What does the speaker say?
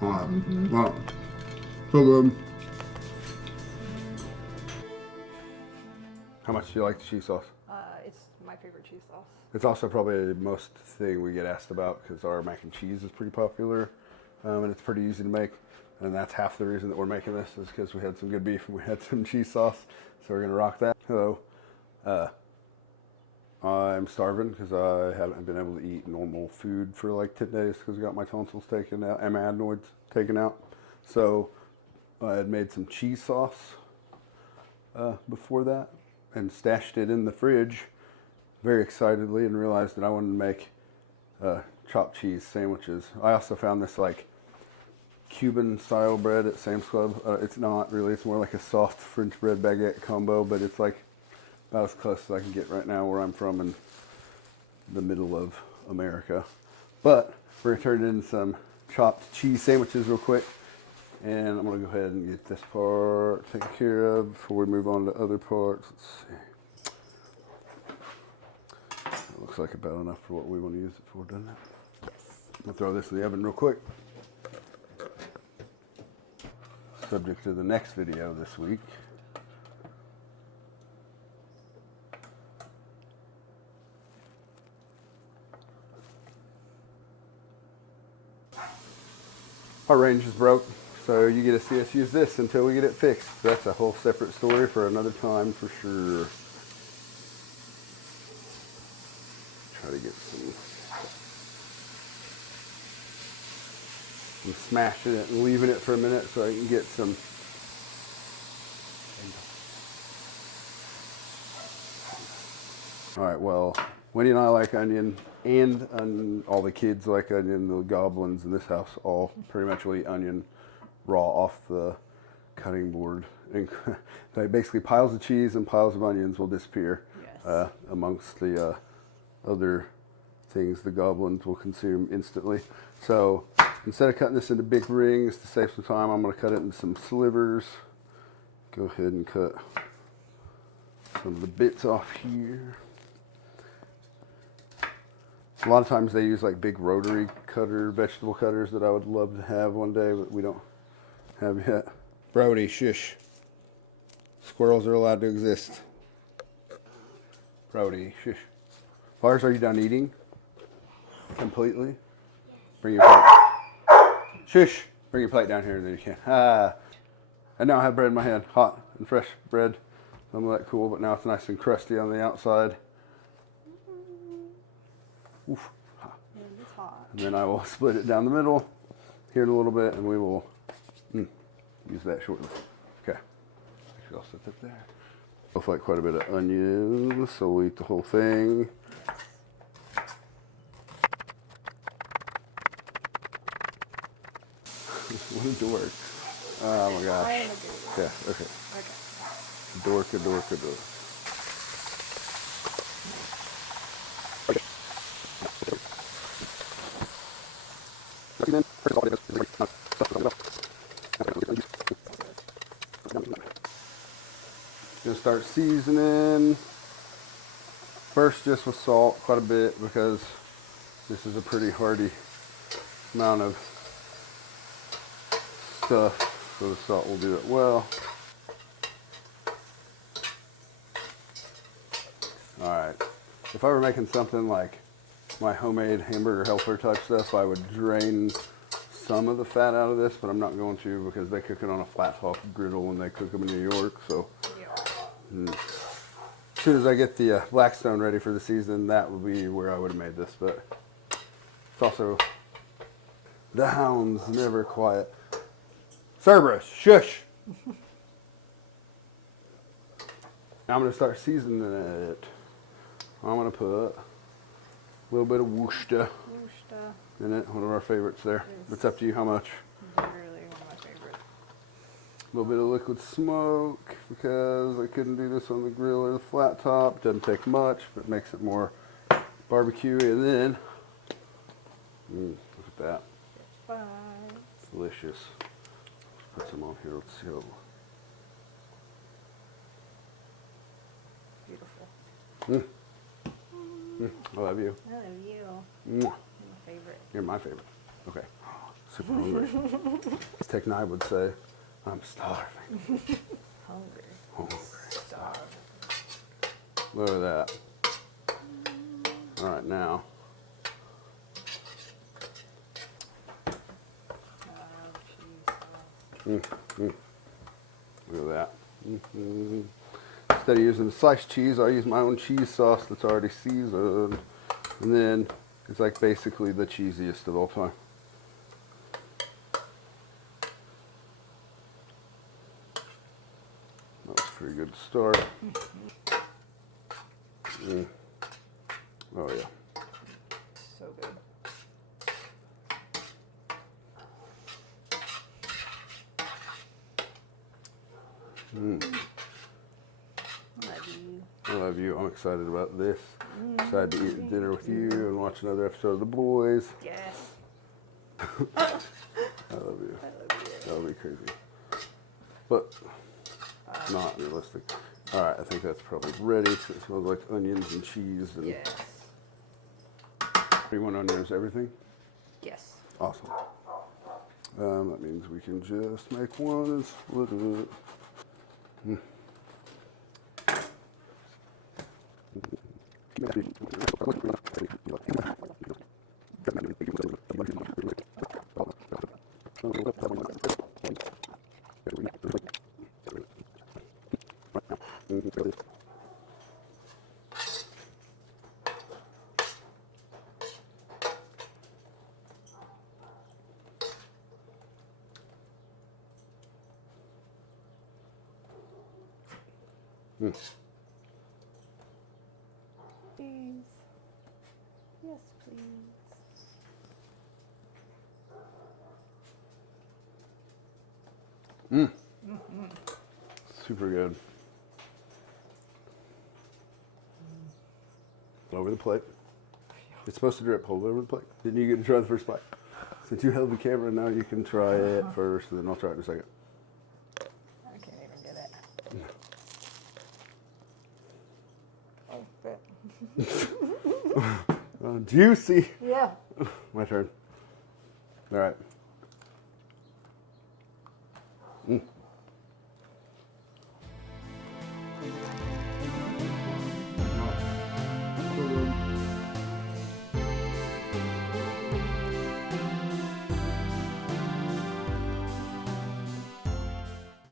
Hot. Wow. So good. How much do you like the cheese sauce? It's my favorite cheese sauce. It's also probably the most thing we get asked about because our mac and cheese is pretty popular, and it's pretty easy to make. And that's half the reason that we're making this is because we had some good beef and we had some cheese sauce. So we're gonna rock that. Hello. I'm starving because I haven't been able to eat normal food for like 10 days because I got my tonsils taken out and my adenoids taken out. So I had made some cheese sauce before that and stashed it in the fridge very excitedly and realized that I wanted to make chopped cheese sandwiches. I also found this like Cuban style bread at Sam's Club. It's not really, it's more like a soft French bread baguette combo, but it's like about as close as I can get right now where I'm from in the middle of America. But we're gonna turn it into some chopped cheese sandwiches real quick. And I'm gonna go ahead and get this part taken care of before we move on to other parts. Let's see. It looks like about enough for what we want to use it for, doesn't it? I'm gonna throw this in the oven real quick. Subject to the next video this week. Our range is broke, so you get to see us use this until we get it fixed. That's a whole separate story for another time for sure. Try to get some. I'm smashing it and leaving it for a minute so I can get some. All right, well, Wendy and I like onion, and all the kids like onion. The goblins in this house all pretty much will eat onion raw off the cutting board. And like basically piles of cheese and piles of onions will disappear. Yes. Amongst the other things the goblins will consume instantly. So instead of cutting this into big rings to save some time, I'm going to cut it into some slivers. Go ahead and cut some of the bits off here. A lot of times they use like big rotary vegetable cutters that I would love to have one day, but we don't have yet. Brody, shush. Squirrels are allowed to exist. Brody, shush. Lars, are you done eating? Completely? Bring your plate. Shush. Bring your plate down here and then you can. And now I have bread in my hand. Hot and fresh bread. Some of that cool, but now it's nice and crusty on the outside. Oof. It's hot. And then I will split it down the middle here in a little bit and we will use that shortly. Okay. Actually, I'll set that there. Looks like quite a bit of onions, so we'll eat the whole thing. What a dork. Oh my gosh. I am a good Yeah, okay. Okay. Dork, a dork, a dork. Gonna start seasoning. First just with salt, quite a bit, because this is a pretty hearty amount of stuff, so the salt will do it well. Alright, if I were making something like my homemade hamburger helper type stuff, I would drain some of the fat out of this, but I'm not going to because they cook it on a flat top griddle when they cook them in New York. So as soon as I get the Blackstone ready for the season, that would be where I would have made this. But it's also the hound's never quiet. Cerberus, shush. Now I'm going to start seasoning it. I'm going to put a little bit of Worcester in it, one of our favorites there. It's up to you how much. Literally one of my favorites. A little bit of liquid smoke because I couldn't do this on the grill or the flat top. Doesn't take much, but makes it more barbecue. And then, look at that. Bye. Delicious. Put some on here. Let's see how. Beautiful. I love you. I love you. Mwah. You're my favorite. You're my favorite. Okay. Super hungry. As Tech Nine would say, I'm starving. Hungry. Hungry. Starving. Look at that. All right, now. Cheese. Look at that. Instead of using the sliced cheese, I use my own cheese sauce that's already seasoned. And then it's like basically the cheesiest of all time. That was a pretty good start. Oh yeah. So good. Love you. I love you. I'm excited about this. Excited to eat dinner with you and watch another episode of The Boys. Yes. I love you. I love you. That'll be crazy. But not realistic. All right, I think that's probably ready. So it smells like onions and cheese. And Yes. you want onions, everything? Yes. Awesome. That means we can just make one and split it. Please. Yes, please. Super good. Over the plate. It's supposed to drip. Hold it over the plate. Didn't you get to try the first bite? Since you held the camera, now you can try it first, and then I'll try it in a second. I can't even get it. Oh, but. Juicy. Yeah. My turn. All right.